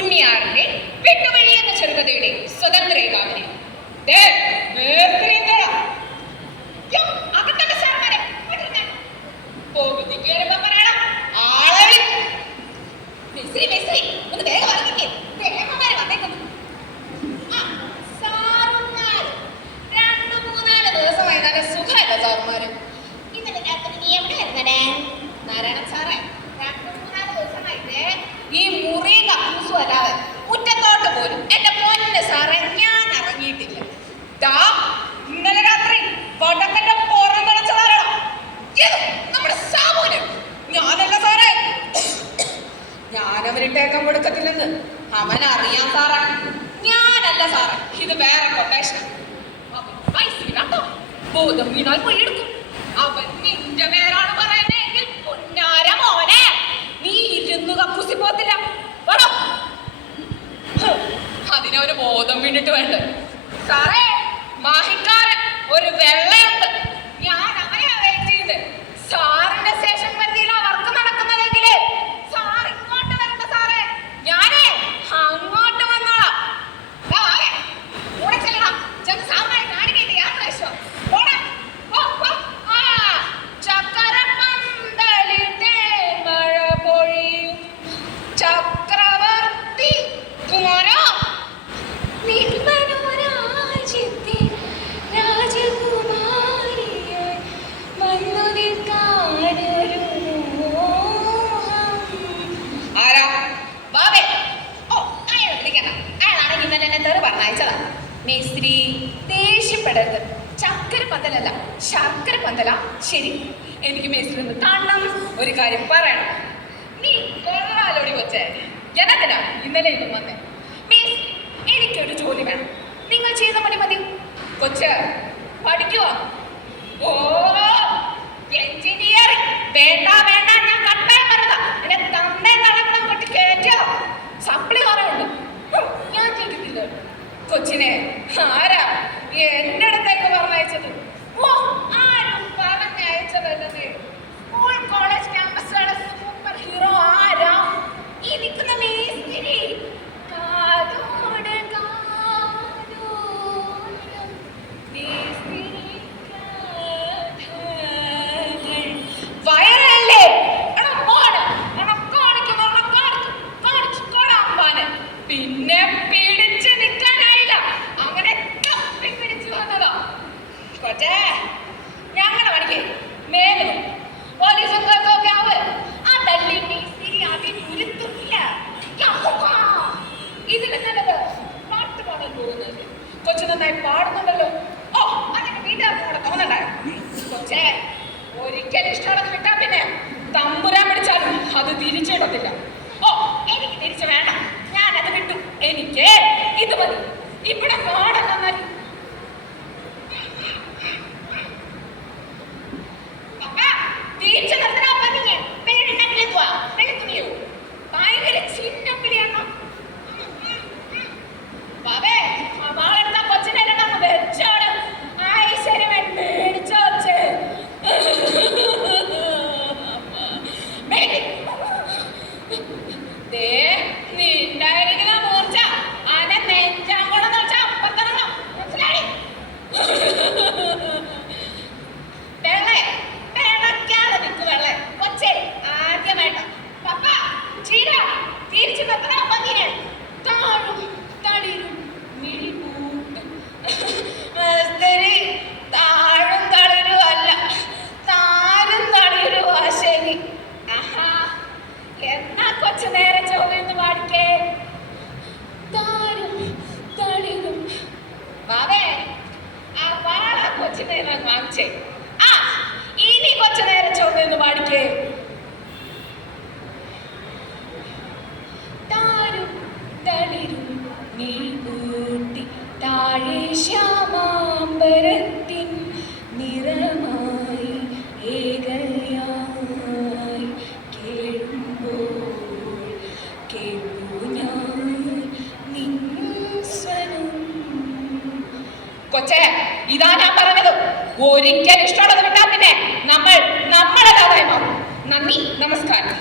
ഉണ്ണിയാറിന്റെ വെട്ടുവഴി എന്ന ചെറുകഥയുടെ സ്വതന്ത്ര ഏകാവിനെ കേൾക്കാൻ കൊടുക്കത്തില്ലെന്ന് അവൻ അറിയാം സാറേ. ഞാനല്ല സാറേ. ഇത് വേറെ കൊട്ടേഷൻ വീണാൽ മോനെ. നീ അതിനൊരു ബോധം വീണിട്ട് വേണ്ട. സാറേ മാഹിക്കാരൻ ഒരു വെള്ളയുണ്ട്. ഇഷ്ടപ്പെടരുത് ചക്കര പന്തലല്ല ശർക്കര പന്തല. ശരി എനിക്ക് മേസിൽ നിന്ന് കാണണം. ഒരു കാര്യം പറയണം. നീ കൊള്ളാലോടി കൊച്ചേ. ഞാനതിനാ ഇന്നലെ ഇന്നും വന്നേ. മീൻസ് എനിക്കൊരു ജോലി വേണം. നിങ്ങൾ ചെയ്ത പണി മതി. കൊച്ച് പഠിക്കുവാ. ഓ ആരാ? എന്റെ അടുത്തേക്ക് പറഞ്ഞയച്ചത്. ഓ ആരും പറഞ്ഞയച്ചതല്ലേ സ്കൂൾ കോളേജ് ക്യാമ്പസുകളെ സൂപ്പർ ഹീറോ ആരാ? ഈ മേസ്തിരി. പിന്നെ പീഡിത കൊച്ചേ ഞങ്ങളുടെ പണിക്ക് മേലും 对。വച്ചിട്ടേ ഞാൻ വാങ്ങിച്ചേ. ആ ഇനി കൊച്ചു നേരം ചോദിന്ന് പാടിക്കേ താരും തളിരും നീ കൂട്ടി താഴെ ശ്യാമാംബരത്തിൽ കൊച്ചെ ഇതാ ഞാൻ പറഞ്ഞത്. ഒരിക്കൽ ഇഷ്ടമുള്ളത് വിട്ടാൽ പിന്നെ നമ്മൾ നമ്മളല്ലാതായി മാറും നന്ദി നമസ്കാരം.